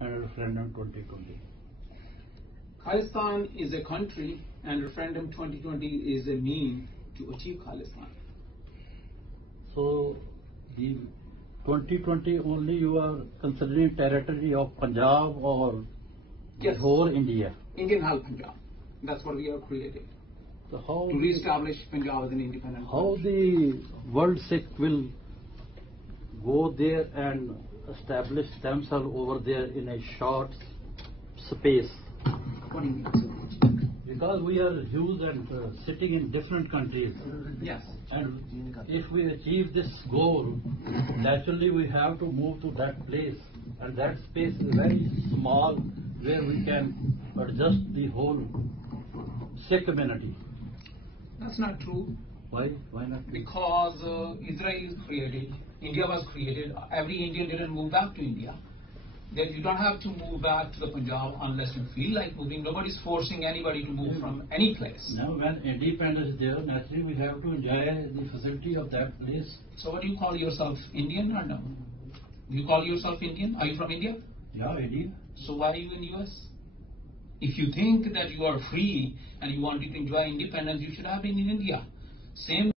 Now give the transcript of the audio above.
and referendum 2020. Khalistan is a country and referendum 2020 is a mean to achieve Khalistan. So the 2020 only you are considering territory of Punjab or the Yes. whole India? Indian Hal Punjab. That's what we are creating. So how To re-establish Punjab as an independent how country. the world Sikh will go there and establish themselves over there in a short space? What do you mean? Because we are huge and sitting in different countries. Yes. And if we achieve this goal, naturally we have to move to that place. And that space is very small where we can adjust the whole Sikh community. That's not true. Why? Why not? Because Israel is created, India was created, every Indian didn't move back to India. Then you don't have to move back to the Punjab unless you feel like moving. Nobody's forcing anybody to move from any place. Now when independence is there, naturally we have to enjoy the facility of that place. So what do you call yourself, Indian or no? Do you call yourself Indian? Are you from India? Yeah, India. So why are you in US? If you think that you are free and you wanted to enjoy independence, you should have been in India. Same